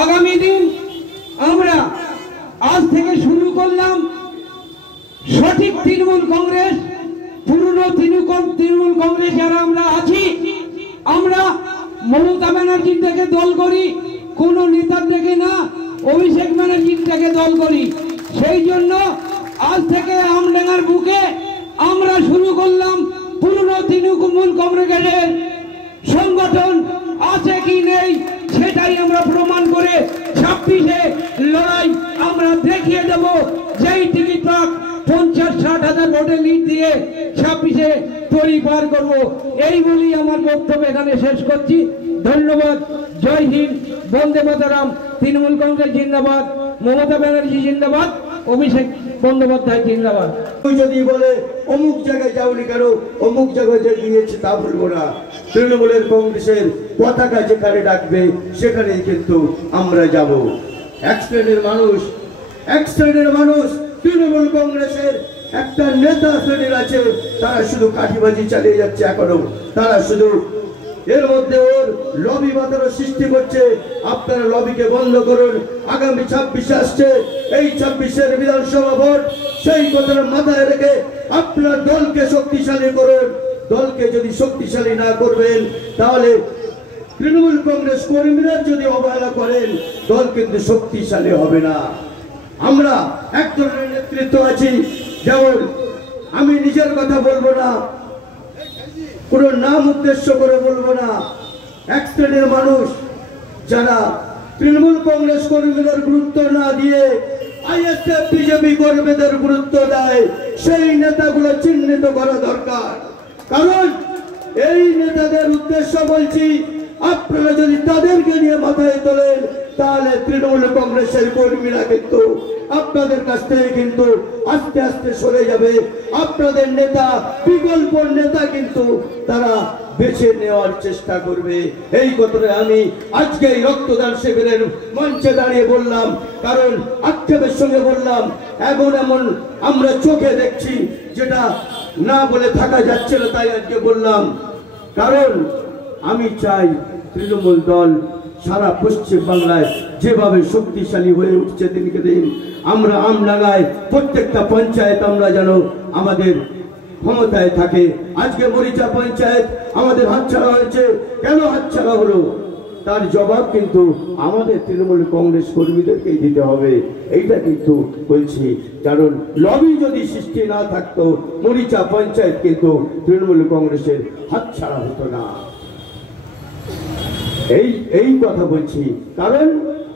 আগামী দিন আমরা আজ থেকে শুরু করলাম সঠিক তৃণমূল কংগ্রেস, পুরনো তৃণমূল কংগ্রেস যারা আমরা আছি, আমরা মমতা ব্যানার্জির থেকে দল করি, কোন নেতার থেকে না, অভিষেক ব্যানার্জির থেকে দল করি। সেই জন্য আজ থেকে আমডাঙ্গার বুকে আমরা শুরু করলাম পুরনো তৃণমূল কংগ্রেসের সংগঠন আছে কি নেই সেটাই আমরা প্রমাণ করে 26-এ লড়াই আমরা দেখিয়ে দেব। যেই টিকিট পাক 50-60 হাজার ভোটে লিড দিয়ে 26-এ পরিবার করব। এই বলি আমার বক্তব্য এখানে শেষ করছি। ধন্যবাদ। জয় হিন্দ, বন্দে মাতরম। তৃণমূল কংগ্রেস জিন্দাবাদ, মমতা ব্যানার্জি জিন্দাবাদ, অভিষেক বন্দ্যোপাধ্যায় জিন্দাবাদ। যদি বলে অমুক জায়গায় যাওনি কেন, অমুক জায়গায় যে গিয়েছে তা বলবো না। তৃণমূলের কংগ্রেসের পতাকা যেখানে ডাকবে সেখানেই কিন্তু আমরা যাব। এক শ্রেণীর মানুষ তৃণমূল কংগ্রেসের একটা নেতা শ্রেণীর আছে, তারা শুধু কাঠিবাজি চালিয়ে যাচ্ছে এখনো। তারা শুধু এর মধ্যে ওর লবি বাতারও সৃষ্টি করছে। আপনারা লবিকে বন্ধ করুন। আগামী 26 আসছে, এই 26-এর বিধানসভা ভোট, সেই কথাটা মাথায় রেখে আপনার দলকে শক্তিশালী করুন। দলকে যদি শক্তিশালী না করবেন তাহলে তৃণমূল কংগ্রেস কর্মীরা যদি অবহেলা করেন, দল কিন্তু শক্তিশালী হবে না। আমরা এক ধরনের নেতৃত্ব আছি, যেমন আমি নিজের কথা বলবো না, কোন নাম উদ্দেশ্য করে বলবো না। এক শ্রেণীর মানুষ যারা তৃণমূল কংগ্রেস কর্মীদের গুরুত্ব না দিয়ে আইএসএফ বিজেপি কর্মীদের গুরুত্ব দেয়, সেই নেতাগুলো চিহ্নিত করা দরকার। কারণ এই নেতাদের উদ্দেশ্য বলছি, আপনারা যদি তাদেরকে নিয়ে মাথায় তোলেন তাহলে তৃণমূল কংগ্রেসের কর্মীরা কিন্তু আপনাদের কাছ থেকে কিন্তু আস্তে আস্তে সরে যাবে। আপনাদের নেতা, বিকল্প নেতা কিন্তু তারা বেছে নেওয়ার চেষ্টা করবে। এই কথাটা আমি আজকে এই রক্তদান শিবিরের মঞ্চে দাঁড়িয়ে বললাম, কারণ আক্ষেপের সঙ্গে বললাম। এমন আমরা চোখে দেখছি যেটা না বলে থাকা যাচ্ছে না, তাই আজকে বললাম। কারণ আমি চাই তৃণমূল দল সারা পশ্চিম বাংলায় যেভাবে শক্তিশালী হয়ে উঠছে দিনকে দিন, আমরা আমডাঙ্গায় প্রত্যেকটা পঞ্চায়েত আমরা যেন আমাদের ক্ষমতায় থাকে। আজকে মরিচা পঞ্চায়েত আমাদের হাতছাড়া হয়েছে। কেন হাতছাড়া হলো তার জবাব কিন্তু আমাদের তৃণমূল কংগ্রেস কর্মীদেরকেই দিতে হবে। এইটা কিন্তু বলছি, কারণ লবি যদি সৃষ্টি না থাকতো মরিচা পঞ্চায়েত কিন্তু তৃণমূল কংগ্রেসের হাতছাড়া হতো না। এই কথা বলছি, কারণ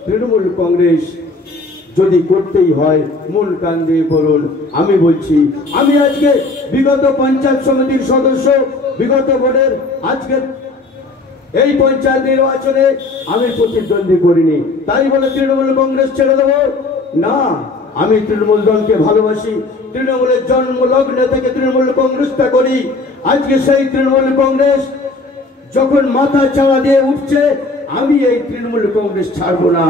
তৃণমূল কংগ্রেস যদি করতেই হয় মূল কান দিয়ে করুন। আমি বলছি, আমি আজকে বিগত পঞ্চায়েত সমিতির সদস্য, বিগত ভোটের আজকে এই পঞ্চায়েত নির্বাচনে আমি প্রতিদ্বন্দ্বী করিনি, তাই বলে তৃণমূল কংগ্রেস ছেড়ে দেবো না। আমি তৃণমূল দলকে ভালোবাসি, তৃণমূলের জন্মলগ্ন থেকে তৃণমূল কংগ্রেসটা করি। আজকে সেই তৃণমূল কংগ্রেস যখন মাথা চাড়া দিয়ে উঠছে, আমি এই তৃণমূল কংগ্রেস ছাড়বো না।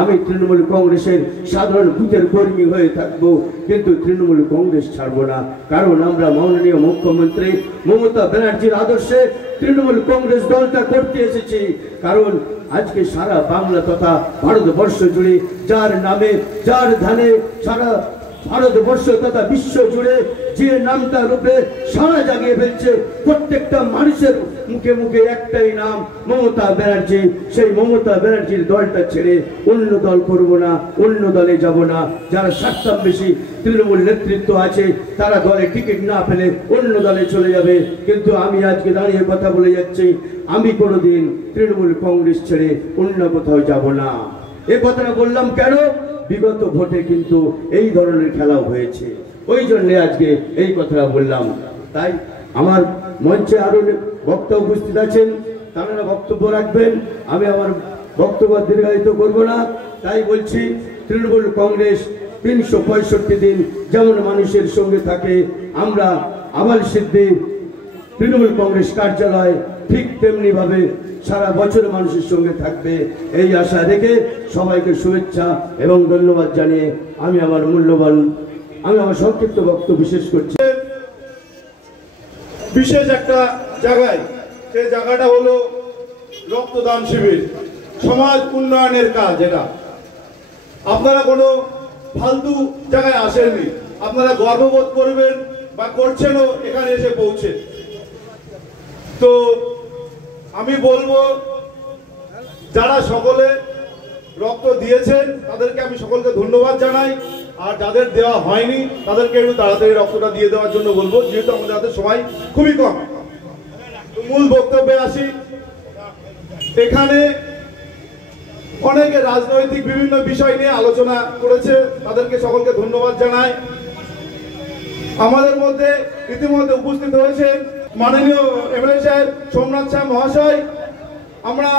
আমি তৃণমূল কংগ্রেসের সাধারণ বুথের কর্মী হয়ে থাকবো, কিন্তু তৃণমূল কংগ্রেস ছাড়বো না। কারণ আমরা মাননীয় মুখ্যমন্ত্রী মমতা ব্যানার্জির আদর্শে তৃণমূল কংগ্রেস দলটা করতে এসেছি। কারণ আজকে সারা বাংলা তথা ভারতবর্ষ জুড়ে যার নামে যার ধানে সারা ভারতবর্ষ তথা বিশ্ব জুড়ে যে নামটা রূপে সারা জাগিয়ে ফেলছে, প্রত্যেকটা মানুষের মুখে মুখে একটাই নাম, মমতা ব্যানার্জি। সেই মমতা ব্যানার্জির দলটা ছেড়ে অন্য দল করব না, অন্য দলে যাব না। যারা স্বার্থান্বেষী তৃণমূল নেতৃত্ব আছে তারা দলে টিকিট না পেলে অন্য দলে চলে যাবে। কিন্তু আমি আজকে দাঁড়িয়ে কথা বলে যাচ্ছি, আমি কোনোদিন তৃণমূল কংগ্রেস ছেড়ে অন্য কোথাও যাব না। এ কথাটা বললাম কেন? বিগত ভোটে কিন্তু এই ধরনের খেলাও হয়েছে, ওই জন্য আজকে এই কথাটা বললাম। তাই আমার মঞ্চে আরো বক্তা উপস্থিত আছেন, তারা বক্তব্য রাখবেন। আমি আমার বক্তব্য দীর্ঘায়িত করব না, তাই বলছি তৃণমূল কংগ্রেস 365 দিন যেমন মানুষের সঙ্গে থাকে, আমরা আবাল সিদ্ধি তৃণমূল কংগ্রেস কার্যালয় ঠিক তেমনি ভাবে সারা বছর মানুষের সঙ্গে থাকবে, এই আশা রেখে সবাইকে শুভেচ্ছা এবং ধন্যবাদ জানিয়ে আমি আমার সংক্ষিপ্ত বক্তব্য শেষ করছি। বিশেষ একটা জায়গায়, সেই জায়গাটা হলো রক্তদান শিবির। সমাজ উন্নয়নের কাজ। এটা আপনারা কোনো ফালতু জায়গায় আসেননি, আপনারা গর্ববোধ করবেন বা করছেনও এখানে এসে পৌঁছে। তো আমি বলবো যারা সকলে রক্ত দিয়েছেন তাদেরকে আমি সকলকে ধন্যবাদ জানাই, আর যাদের দেওয়া হয়নি তাদেরকে একটু তাড়াতাড়ি রক্তটা দিয়ে দেওয়ার জন্য বলবো, যেহেতু আমাদের হাতে সময় খুবই কম। মূল বক্তব্যে আসি। এখানে অনেকে রাজনৈতিক বিভিন্ন বিষয় নিয়ে আলোচনা করেছে, তাদেরকে সকলকে ধন্যবাদ জানাই। আমাদের মধ্যে ইতিমধ্যে উপস্থিত হয়েছেন মাননীয় এমএলএ সাহেব সোমনাথ শাহ মহাশয়। আমরা